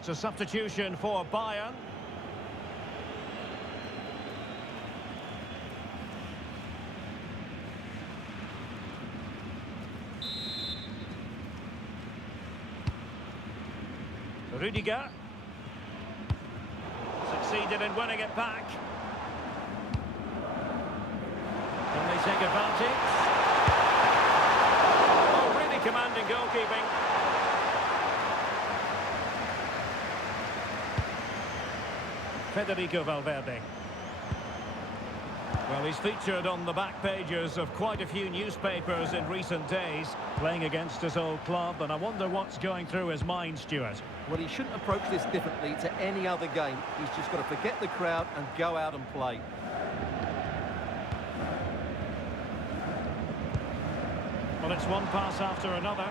It's a substitution for Bayern. Rudiger. Succeeded in winning it back. Can they take advantage? Oh, really commanding goalkeeping. Federico Valverde. Well, he's featured on the back pages of quite a few newspapers in recent days, playing against his old club, and I wonder what's going through his mind, Stuart. Well, he shouldn't approach this differently to any other game. He's just got to forget the crowd and go out and play. Well, it's one pass after another.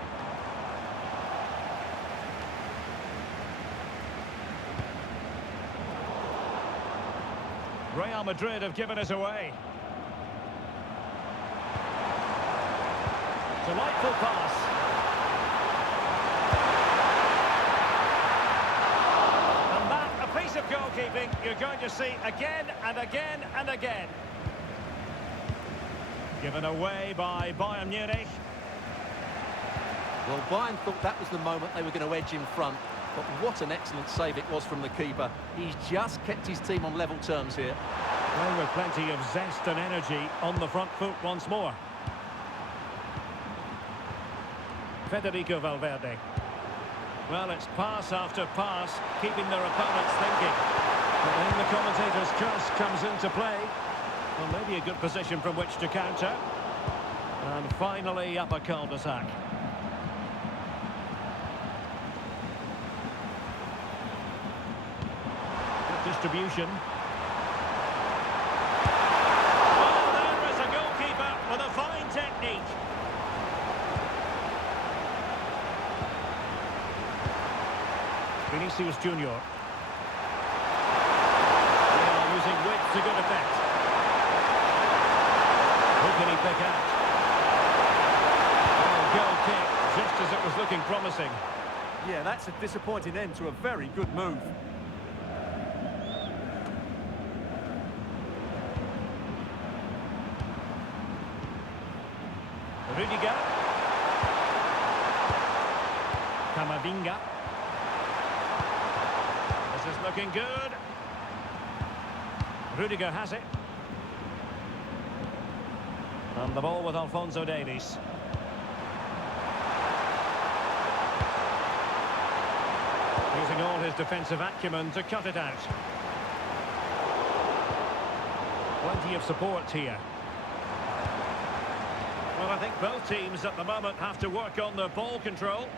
Real Madrid have given us away. Delightful pass. And that, a piece of goalkeeping you're going to see again and again and again. Given away by Bayern Munich. Well, Bayern thought that was the moment they were going to edge in front. But what an excellent save it was from the keeper. He's just kept his team on level terms here. Well, with plenty of zest and energy on the front foot once more. Federico Valverde. Well, it's pass after pass, keeping their opponents thinking. But then the commentator's curse comes into play. Well, maybe a good position from which to counter. And finally, up a cul-de-sac. Distribution. Oh, there is a goalkeeper with a fine technique. Vinicius Junior. They are using width to good effect. Who can he pick out? Oh, goal kick, just as it was looking promising. Yeah, that's a disappointing end to a very good move. Rudiger. Camavinga. This is looking good. Rudiger has it. And the ball with Alphonso Davies. Using all his defensive acumen to cut it out. Plenty of support here. Well, I think both teams at the moment have to work on their ball control.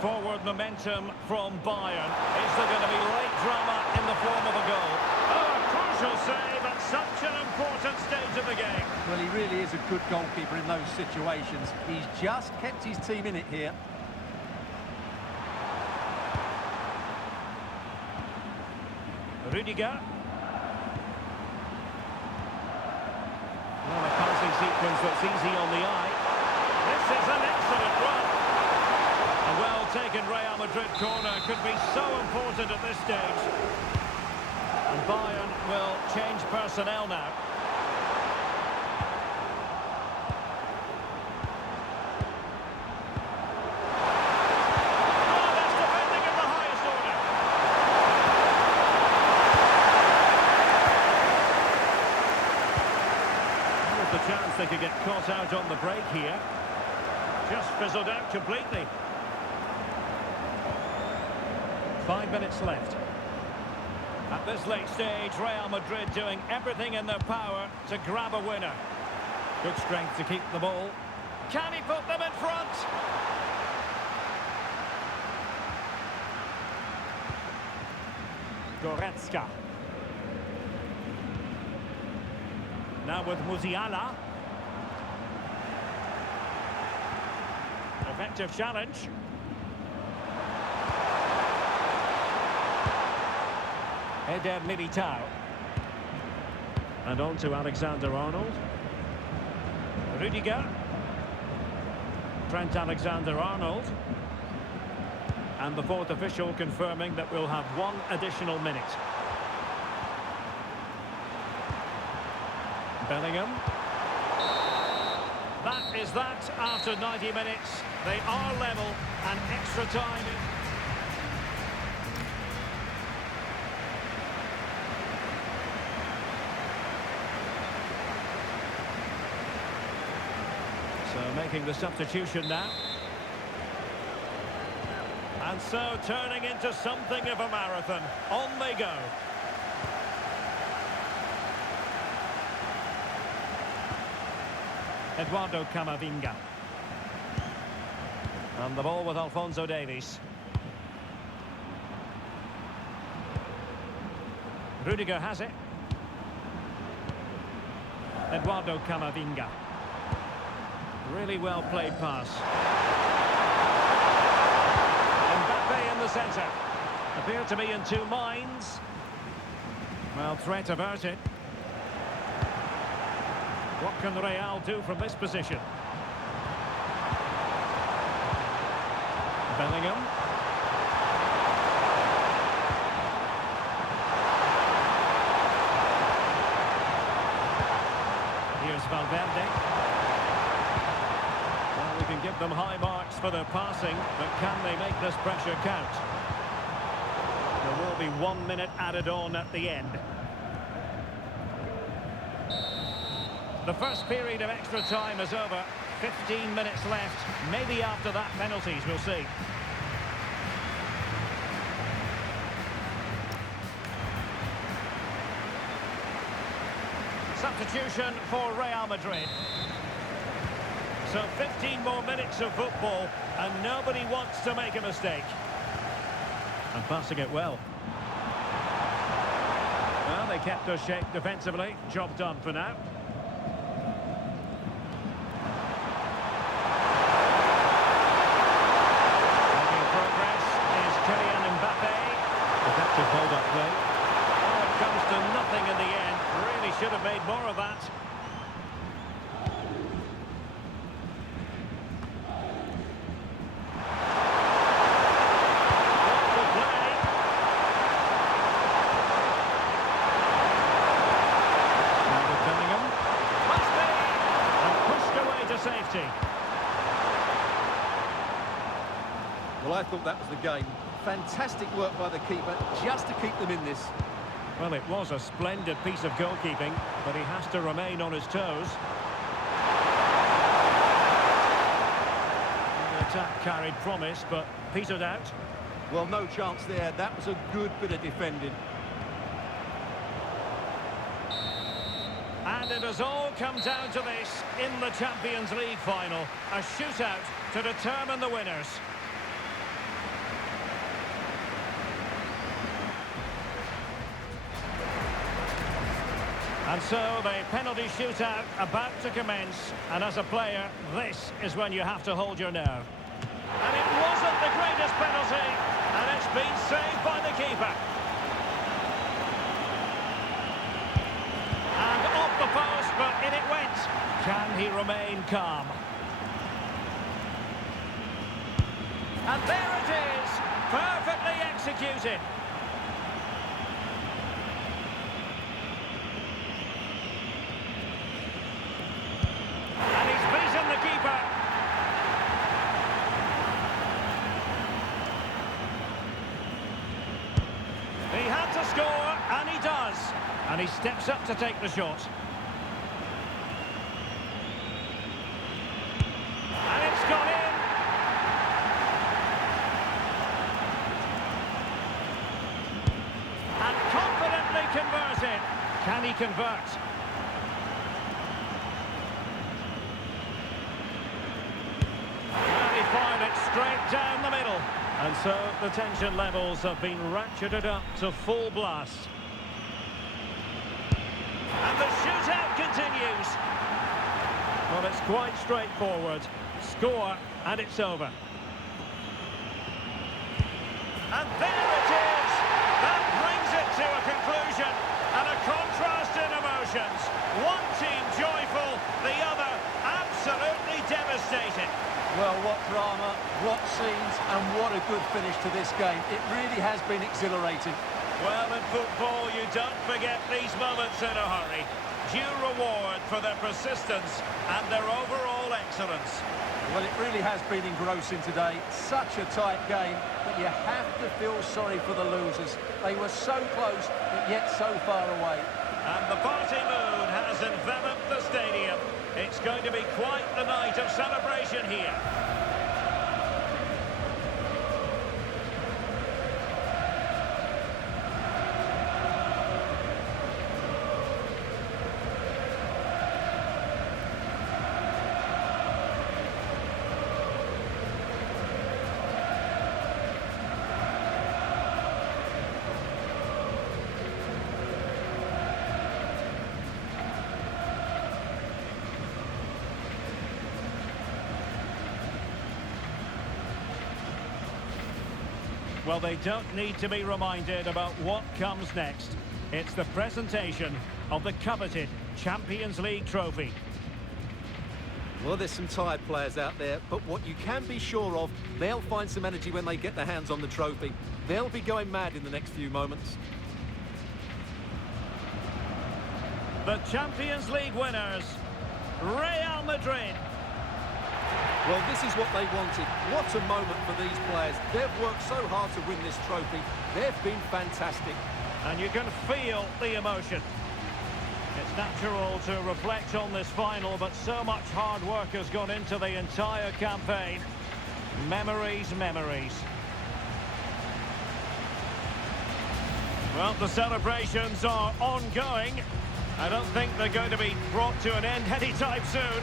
Forward momentum from Bayern. Is there going to be late drama in the form of a goal? Oh, a crucial save at such an important stage of the game. Well, he really is a good goalkeeper in those situations. He's just kept his team in it here. Rudiger. Well, a passing sequence that's easy on the eye. This is an excellent run. A well-taken Real Madrid corner could be so important at this stage. And Bayern will change personnel now. Oh, that's defending at the highest order. With the chance they could get caught out on the break here. Just fizzled out completely. 5 minutes left. At this late stage, Real Madrid doing everything in their power to grab a winner. Good strength to keep the ball. Can he put them in front? Goretzka. Now with Musiala. Effective challenge. Eder Militao. And on to Alexander-Arnold. Rudiger. Trent Alexander-Arnold. And the fourth official confirming that we'll have one additional minute. Bellingham. That is that after 90 minutes. They are level and extra time. So making the substitution now. And so turning into something of a marathon. On they go. Eduardo Camavinga. And the ball with Alphonso Davies. Rudiger has it. Eduardo Camavinga. Really well played pass. Mbappe in the centre. Appear to be in two minds. Well, threat averted. What can Real do from this position? Bellingham. Here's Valverde. Well, we can give them high marks for their passing, but can they make this pressure count? There will be 1 minute added on at the end. The first period of extra time is over. 15 minutes left. Maybe after that, penalties, we'll see. Substitution for Real Madrid. So 15 more minutes of football, and nobody wants to make a mistake. And passing it well. Well, they kept us shape defensively. Job done for now. Hold up play. Oh, it comes to nothing in the end. Really should have made more of that. Good play. Now with Bellingham. Must be! And pushed away to safety. Well, I thought that was the game. Fantastic work by the keeper, just to keep them in this. Well, it was a splendid piece of goalkeeping, but he has to remain on his toes. The attack carried promise, but petered out. Well, no chance there. That was a good bit of defending. And it has all come down to this in the Champions League final. A shootout to determine the winners. And so the penalty shootout about to commence. And as a player, this is when you have to hold your nerve. And it wasn't the greatest penalty. And it's been saved by the keeper. And off the post, but in it went. Can he remain calm? And there it is. Perfectly executed. He had to score, and he does. And he steps up to take the shot. And it's gone in. And confidently converted. Can he convert? Well, he fired it straight down the middle. And so the tension levels have been ratcheted up to full blast. And the shootout continues. Well, it's quite straightforward. Score, and it's over. And there it is! That brings it to a conclusion. scenes, and what a good finish to this game. It really has been exhilarating. Well, in football, you don't forget these moments in a hurry. Due reward for their persistence and their overall excellence. Well, it really has been engrossing today. Such a tight game, but you have to feel sorry for the losers. They were so close, but yet so far away. And the party mood has enveloped the stadium. It's going to be quite the night of celebration here. Well, they don't need to be reminded about what comes next. It's the presentation of the coveted Champions League trophy. Well, there's some tired players out there, but what you can be sure of, they'll find some energy when they get their hands on the trophy. They'll be going mad in the next few moments. The Champions League winners, Real Madrid. Well, this is what they wanted. What a moment for these players. They've worked so hard to win this trophy. They've been fantastic. And you can feel the emotion. It's natural to reflect on this final, but so much hard work has gone into the entire campaign. Memories, memories. Well, the celebrations are ongoing. I don't think they're going to be brought to an end anytime soon,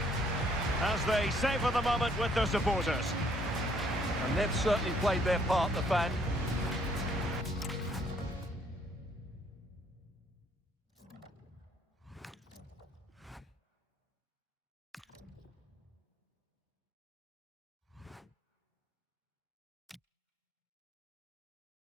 as they savour the moment with their supporters. And they've certainly played their part, the fan.